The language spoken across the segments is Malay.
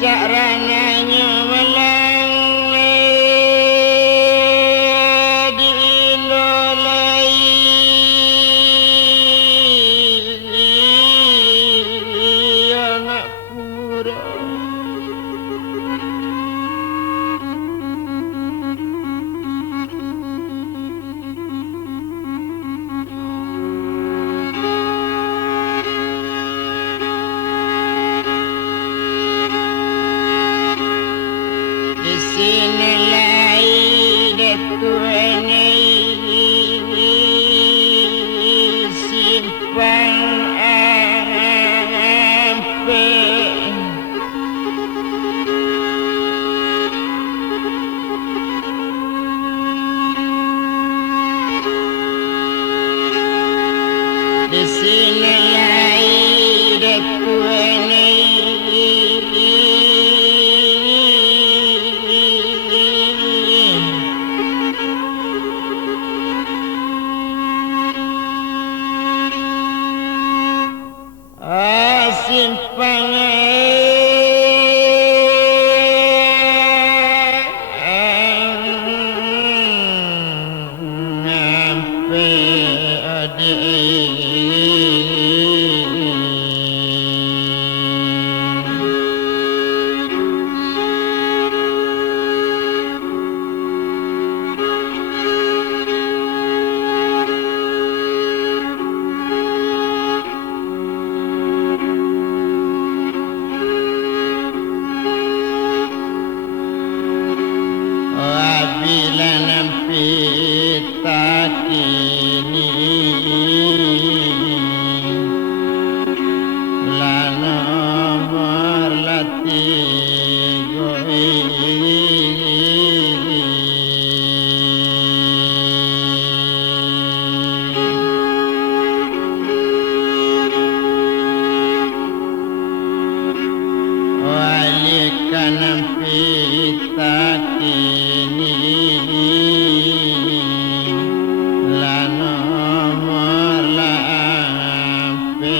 carananya melang diilolai anak pura. Di sini lai detuane simpang ampe di sini lai detuane simpang ampe bila nampi takini la nomor lati walikan nampi takini la nomor la ampe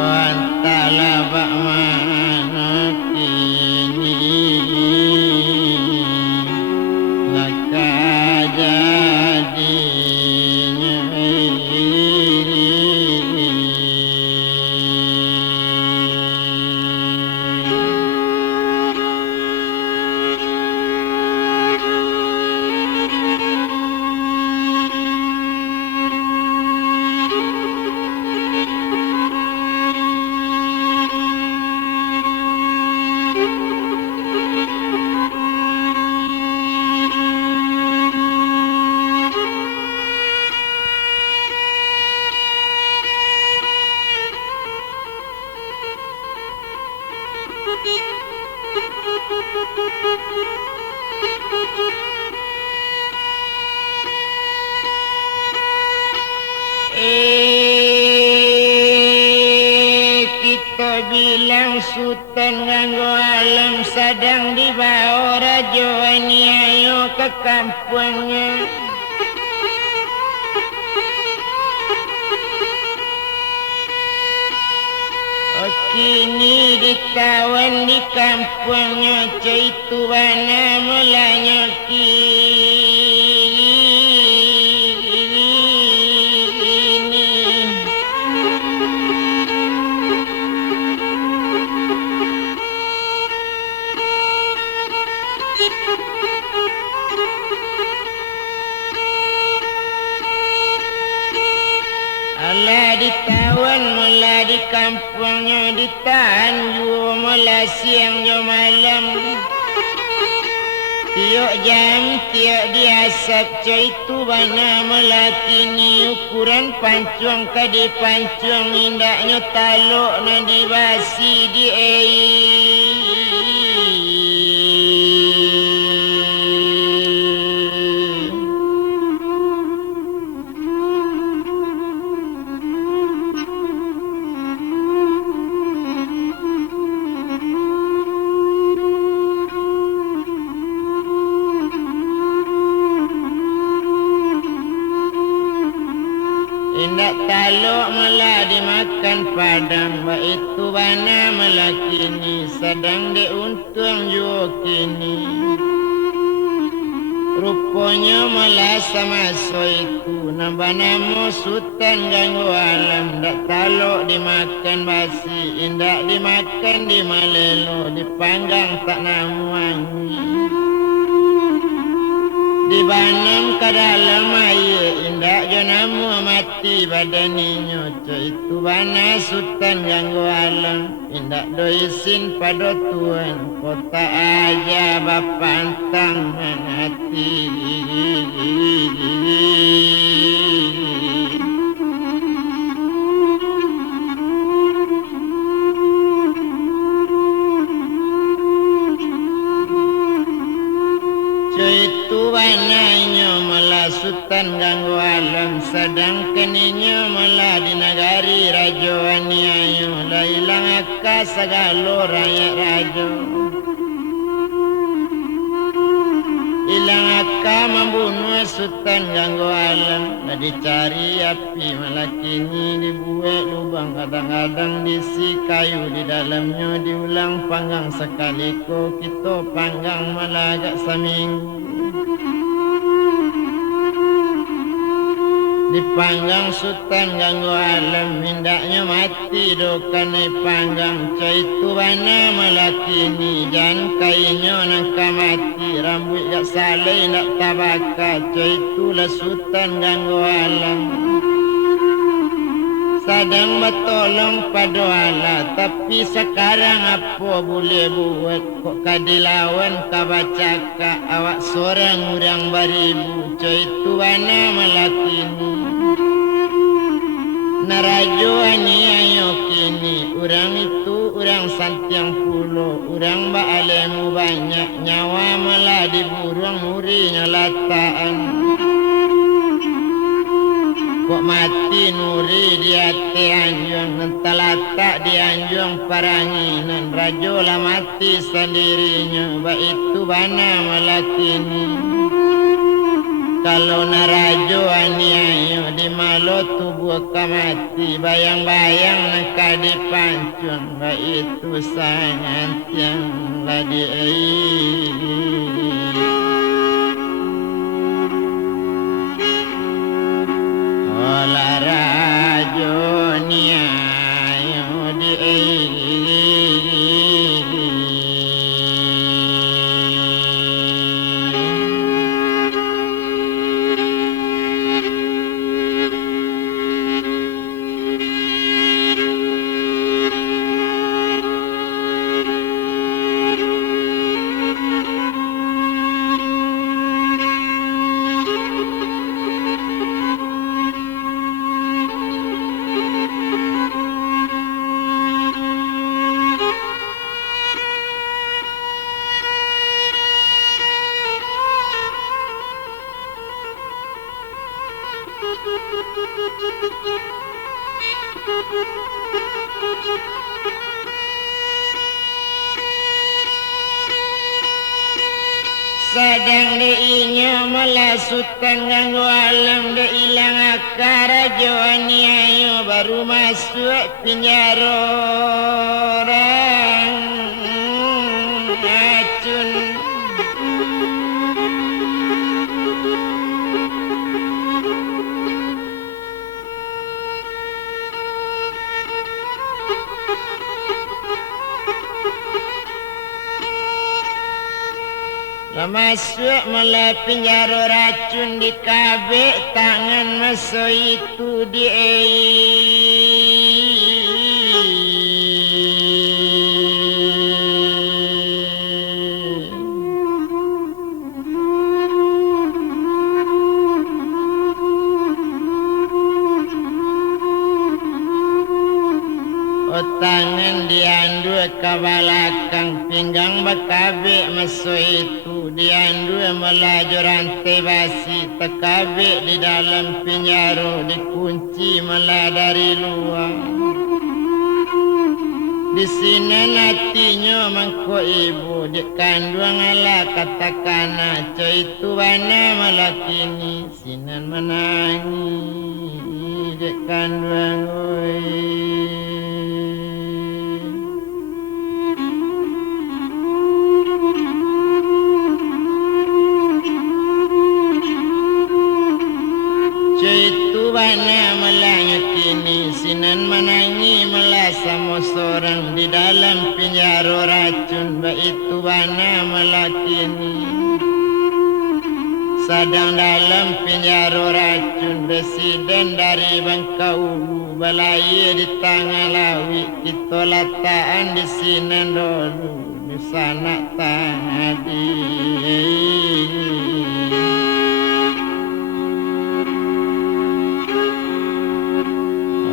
antala bak mana kini laka jadinya kita bilang sultan nganggo alam sedang dibawa raja ini ayo ke kampungnya. Kini ditawan di kampungnya caitu bana mulanya kini. Alah ditawan mula di kampungnya ditahan juga mula siang jo malam. Tiok jam tiok diasap caitu bana mula kini ukuran pancuang kadi pancuang indaknya taluk na dibasi di air. dimakan padang, itu bana melakini sedang diuntung juga kini. Rupanya malah sama so itu nambah namo sultan ganggu alam. Dak talok dimakan basi, indak dimakan di malelo, dipanggang tak namu wangi. Dibanam ke dalam air, indak jo namu mati badaninyo. Itu bana sultan ganggu alam, indak do isin pada tuan, kota aja bapa antang hati. Itu bananya malah sultan ganggu alam, sedang keninya malah di negari rajoaniayo, lah hilang akal segala rakyat rajo. Hilang akal membunuh sultan ganggu alam, lah dicari api malah kini dibuat lubang, kadang-kadang diisi kayu di dalamnya, diulang panggang sekali ko kita panggang malah agak seminggu. Dipanggang sultan ganggu alam, hendaknya mati dokan dipanggang. Itu bana malah kini jan kainnya nangka mati, rambut gak saleh nak tabaka. Itulah sultan ganggu alam, sedang bertolong pada Allah, tapi sekarang apa boleh buat? Kok kadilawan kabacaka awak seorang orang beribu. Itu bana malah kini narajo ani ayo kini. Orang itu orang santiang pulo, orang baalemu banyak, nyawa malah diburuang murinya lataan. Kok mati nuri di hati anjung, nentalata di anjung paranginan. Rajo lah mati sendirinya, itu bana malah kini. Kalau narajo ani ayo di malo tubuh kamati, bayang-bayang nangka dipancung, itu sangat yang ladi olah rajo ni ayo di sedang diinya malah sultan ganggu alam, dia hilang akar rajo ani ayo baru masuk penjara orang acun. Masuk malah penjara racun di kabik tangan masa itu di tangan diandu ke belakang, pinggang bakabe masa itu diandu melaju rantai basi, tekabe di dalam penjara, dikunci malah dari luar. Di sini hatinya mangko ibu, di kandung ala katakan aja itu bana malah kini sinan menangis di kandung oi. itu bana melakini sedang dalam penjara racun residen dari Bangkaulu balai di tangan lawi kita lataan di sini dulu di sana tadi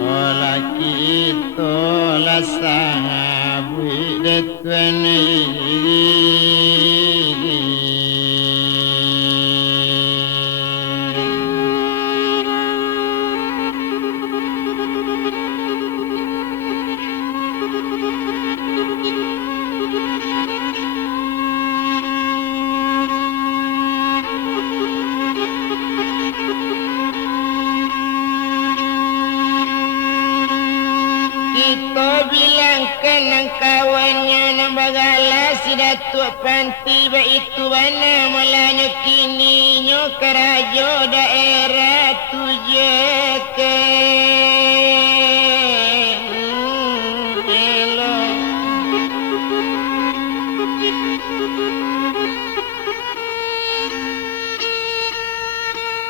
olah kita lah sahabu detwene Kita bilang kenang kawannya nambagala si Datuk Panti itu bana malanya kini nyo kerajo daerah tujeke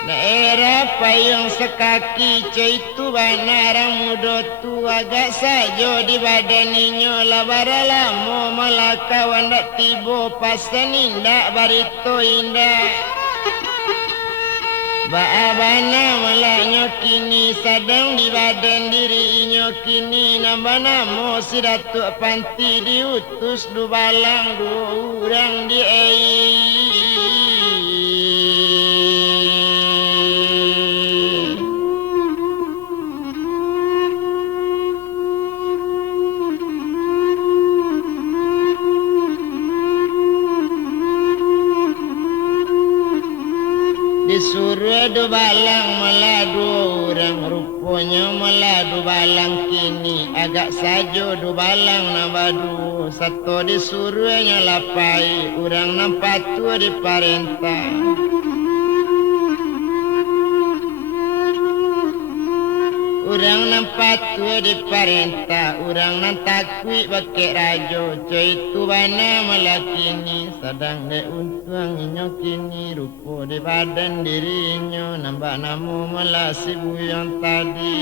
daerah payung sekaki itu banarang muda tu agak sajo di badan inyo labara lamo malaka wanda tibo pasan indah barito indah baabana malanya kini sadang di badan diri inyo kini nambah namo si Datuk Panti diutus du balang du orang di disuruh du balang meladu orang rupanya meladu balang kini agak sajo du balang nabadu satu disuruhnya lapai orang nampak tu di parentah orang nampak tu di parentah orang nantakui pakai rajo coy tu bana melakini sedang de untuang inyo kini rupo di badan dirinya nambah namo melasi buyang tadi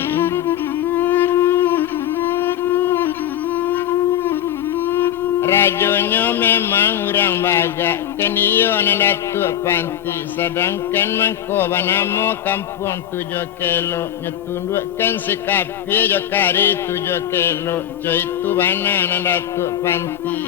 rajonyo memang orang bagak keniyo nan Datuk Panti sedangkan mangko banamo kampung 7 kilo nyetundukkan sikapi jo kari 7 kilo coy itu bana nan Datuk Panti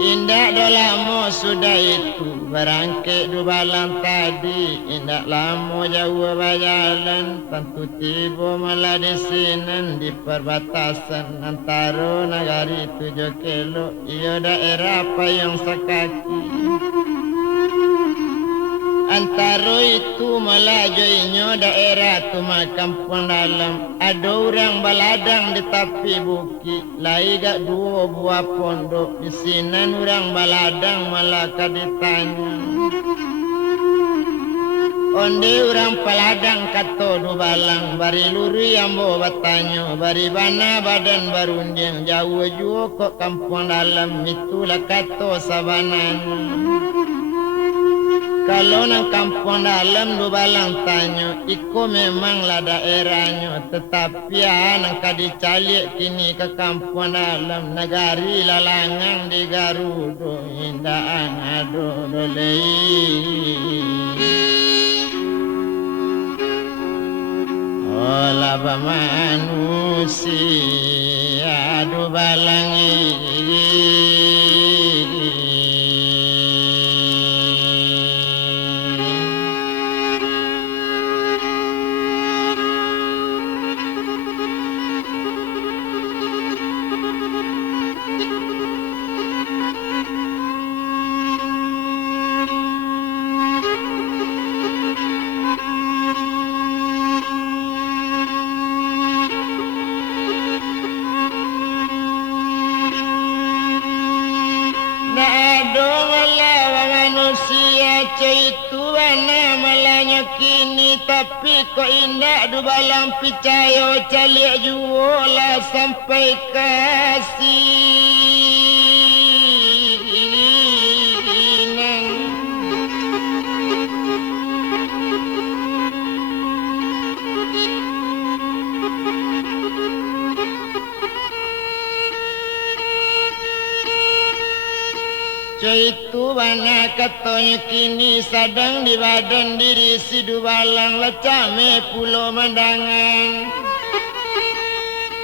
indah dolamo sudah itu barangke du balang tadi indah lamo jauh bajalan tentu tiba malah di sini di perbatasan antara negari 7 kilo iyo daerah payung sekaki antara itu melaju inyo daerah tu kampung dalam ada orang baladang di tepi bukit lai gak 2 buah pondok di sini orang baladang malah kaditanya onde orang peladang kato du balang bari luri ambo batanyo bari bana badan barunding jauh jauh kok kampung dalam itulah kato sabananya kalau nang kampung dalam du balang tanyo iko memanglah daerahnya tetapi nang kadicalik kini ke kampung dalam negari lalangang di Garudo indaan ado dolei olah manusia du balang itu warna malanya kini tapi kok indah du balang picayo calik juola sampai kasih Itu bana katanya kini sadang di badan diri si dubalang lecame pulau mandangan.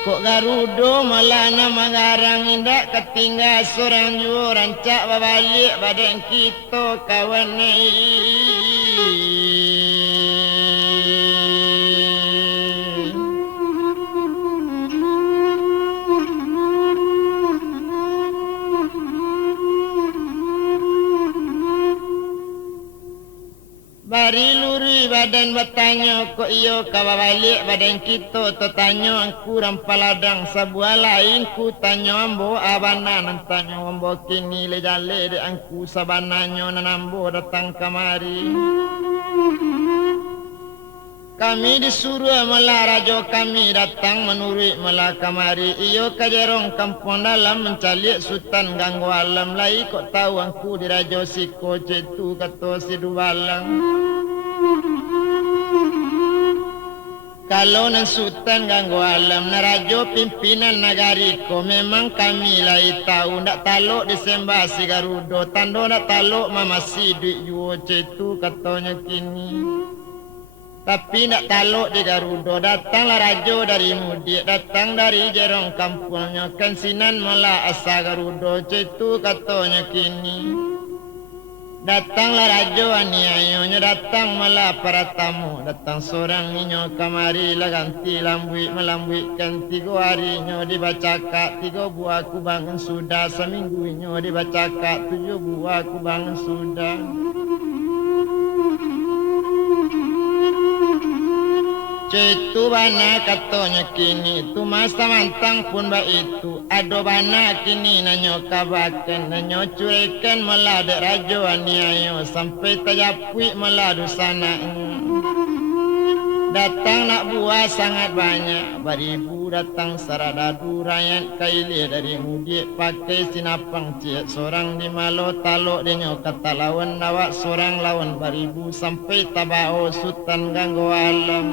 Kok Garudo malah nama garang indak ketinggal seorang jua rancak babalik badan kita kawan Bari luri badan bertanya kok iyo kawa balik badan kita tertanya aku rampaladang sebuah lain ku tanya ambo abana nantanya ambo kini le jale de angku sabananya nanambo datang kamari kami disuruh malah rajo kami datang menurut malah kamari iyo kajerong kampung dalam mencalik sultan ganggu alam lai kok tahu angku di rajo siko cetu kata si dubalang. Kalau nan sultan ganggu alam na rajo pimpinan nagari ko memang kami lai tahu ndak taluk disembah si Garudo tando ndak taluk mamasi duit juo cetu katanya kini. Tapi nak taluk di Garudo datanglah rajo dari Mudik datang dari jerong kampungnya kansinan malah asa Garudo cetu katanya kini. Datanglah rajo aniayonya datang malah para tamu datang seorang ninyo kamari lah ganti lambuik melambuikan 3 harinya dibacaka 3 buah kubangan sudah seminggunya dibacaka 7 buah kubangan sudah. Cetu bana katanya kini tu masa mantang pun ba itu ado bana kini nanyo kabakan nanyo curikan melade rajo aniayo sampai tajapui meladu sana datang nak buah sangat banyak baribu datang saradadu rakyat kaili dari Mudik pakai sinapang cik seorang di malo taluk denyo kata lawan nawak seorang lawan baribu sampai tabao sultan ganggu alam.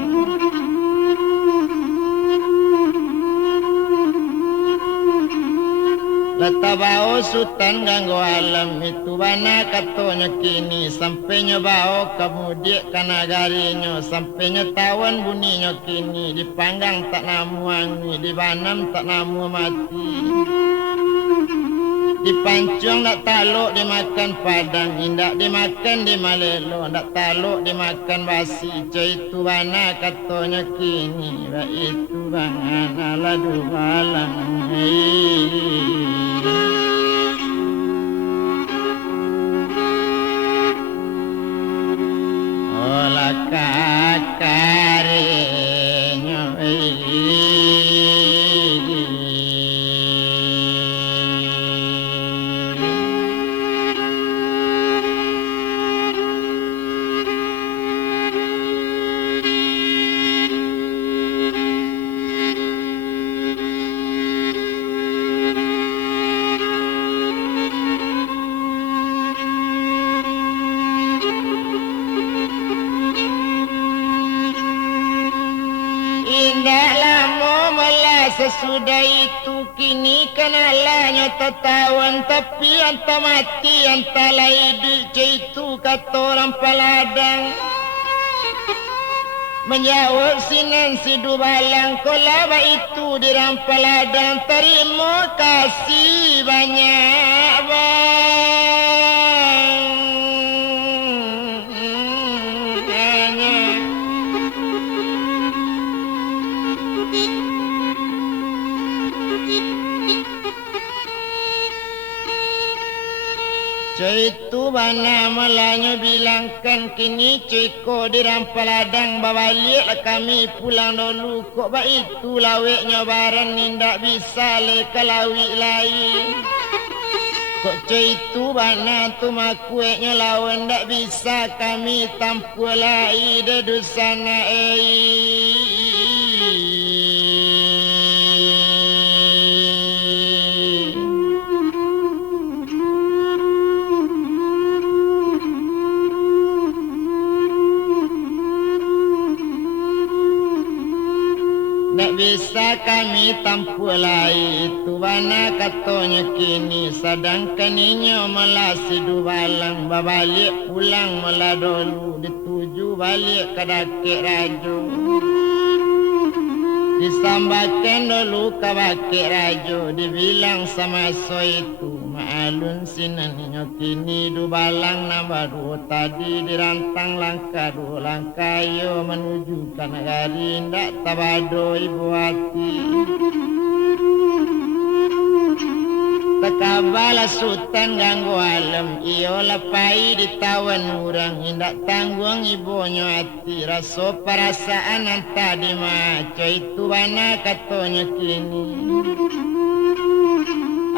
Letabao sultan ganggu alam itu bana katanya kini sampai nyobao kemudian kanagarinya sampai nyetawan bunyinya kini dipanggang tak namu wangi dibanam tak namu mati dipancung tak taluk dimakan padang indak dimakan di malelo tak taluk dimakan basi itu bana katanya kini itu bana ladu balang olah kakarenya sesudah itu kini kenalanya tertawan tapi anta mati anta laidi itu kata orang peladang menjawab sinan si dubalang kolaba itu di rampeladang terima kasih banyak bang. Itu bana malanya bilangkan kini ciko di rampeladang bawalik kami pulang dulu kok ba itu laweknya barang nindak bisa le kalawi lain kok itu bana tu makueknya lawan ndak bisa kami tampul lai de dusana Bisa kami tampulai itu bana katanya kini sedangkan inyo melasi dubalang babalik pulang mula dulu dituju balik ke dakik rajo disambakan dulu ke bakik rajo dibilang sama so itu maalun sinan inyo kini dubalang nambah dua tadi dirantang langkah dua langkah yo menuju ke negari ndak tabado ibu hati tekabala sultan ganggu alam iyo lapai ditawan orang indak tanggung ibonyo hati raso perasaan anta di maco itu bana katanya kini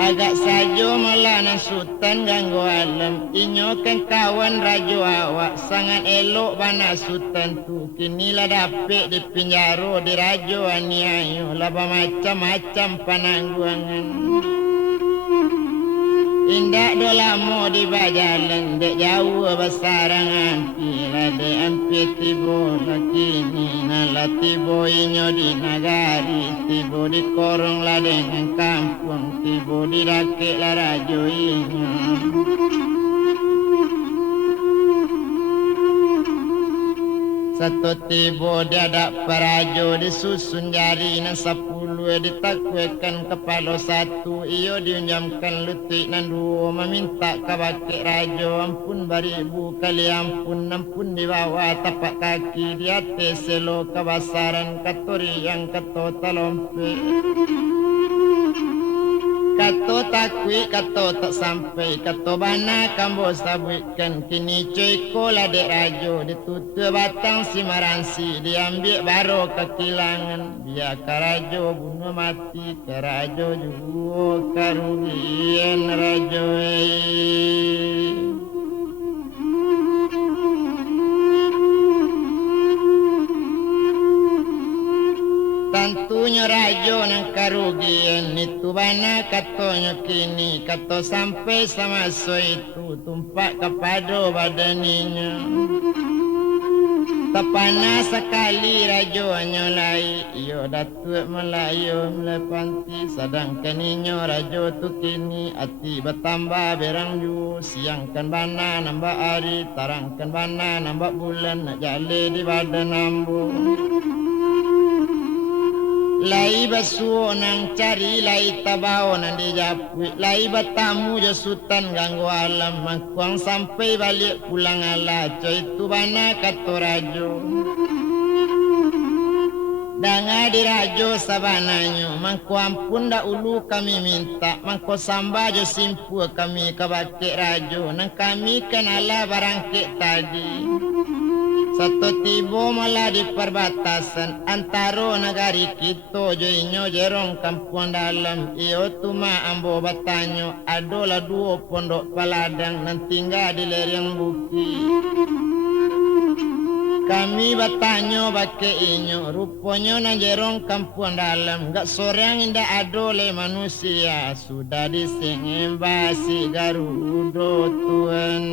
agak sajo melana sultan ganggu alam inyo kan kawan rajo awak sangat elok bana sultan tu kini lah dapet di penjaro di rajo aniayo laba macam-macam panangguangan indak do lamo di bajalan dek jauh basarangan pila de ampi tibo lakini nala tibo inyo di nagari tibo di korong la dengan kampung tibo di rakit la rajo inyo satu tibo dia dak parajo disusun jari na 10 ditakwekan kepala satu iyo diunjamkan lutut nan dua meminta kabakik rajo ampun baribu kali ampun di bawah tapak kaki di atas selo kebasaran katori yang kato talompe kato takwi kato tak sampai kato bana kambo sabutkan kini cuy kola dek rajo ditutup batang si maransi diambil baro kekilangan biar karajo bunuh mati karajo juga karugian rajo tentunya rajo nang karugian itu bana katanya kini kato sampai sama so itu tumpak kepada badaninya tapana sekali rajo nyolai iyo datuk melayu melepanti sedangkan inyo rajo tu kini ati bertambah berang ju siangkan bana nambah hari tarangkan bana nambah bulan nak jale di badan ambu lai basuo nang cari lai tabao nang dijapui lai batamu jo sultan ganggu alam mangkuang sampai balik pulang ala coy itu bana kato rajo danga di rajo sabananyo mangko ampun da ulu kami minta mangko samba jo simpu kami kabakik rajo nang kami kenala barangkik tadi satu tibo malah di perbatasan antara negari kita jo inyo jerong kampung dalam iyo tuma ambo batanyo adola 2 pondok paladang nan tinggal di lereng bukit kami batanyo bake inyo ruponyo nan jerong kampung dalam gak sorang indah adole manusia sudah disengem basi garudo Tuhan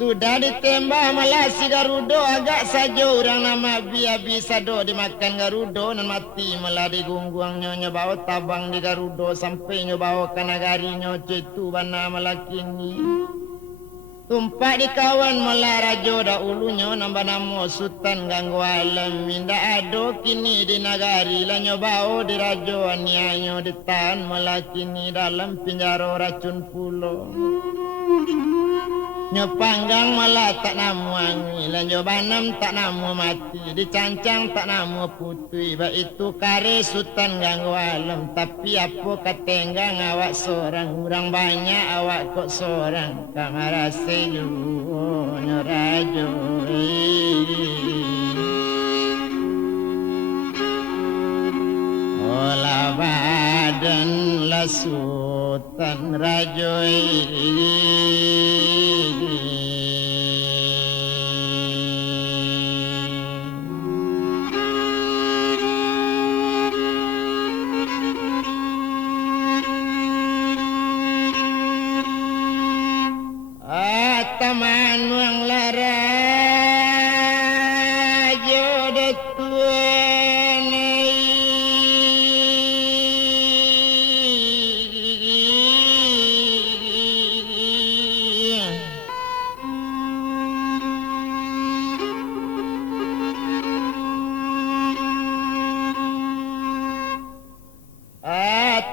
sudah ditembak malah si garudo agak saja orang nama biar bisa do dimakan garudo dan mati malah digungguang nyonya bawa tabang di garudo sampai nyo bawa ke nagari nyo itu bana malah kini tumpak di kawan malah rajo da ulunyo nambah namo sultan ganggu alam minda ado kini di nagari lah nyo bawa di rajo anianyo ditahan malah kini dalam penjara racun pulau nyo panggang malah tak namu angin lan nyo banam tak namu mati dicancang tak namu putui ba itu kare sultan ganggu alam tapi apa katenggang awak seorang orang banyak awak kok seorang kamarase juga nyo rajo olah badan la sultan rajo taman wang lara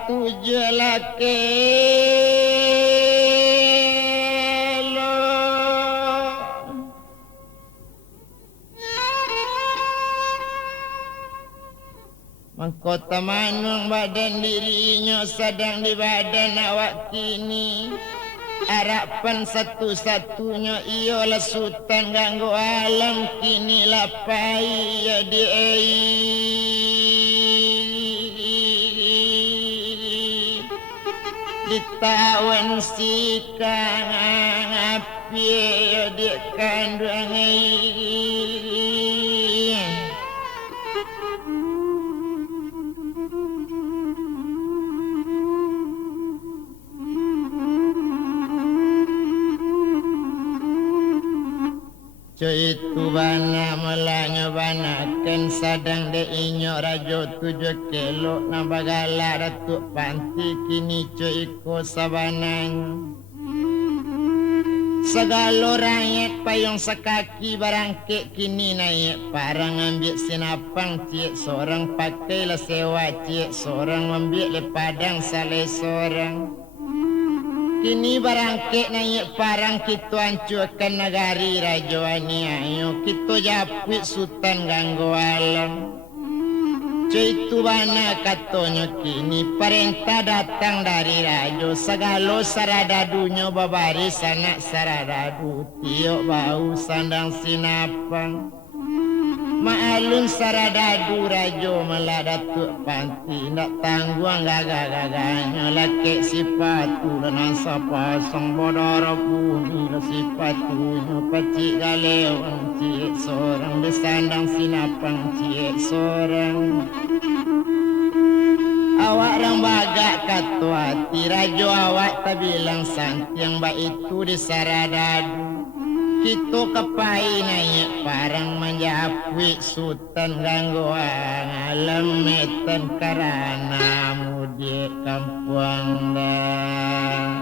tujuh laki Mengkota manung badan dirinya sedang di badan awak kini. Harapan satu-satunya ialah sultan ganggu alam kini lapai ya ditawan sikang api ya di kandang itu bana melanya banakan sadang de inyo rajo tujuh kelo nabagala ratu panti kini iko sabananya segala rakyat payung sekaki barangke kini naik parang ambil sinapang cik seorang pakai lah sewa cik seorang ambil le padang saleh seorang kini barangke naik parang kita hancurkan negari rajoani ayo kita japit sultan ganggu alam itu bana katanya kini perintah datang dari rajo segala saradadunya babaris anak saradadu tiok bau sandang sinapang maalun saradadu rajo meladatuk panti nak tangguang gagah-gagahnya laki sifatu dan pasang bodor bumi sifatunya pacik galewang cik seorang bersandang sinapang cik seorang awak rambagak katu hati rajo awak tak bilang santi yang baik itu di saradadu kita kepai naik parang menjapui sultan gangguan alam metan karena mudi kampung dah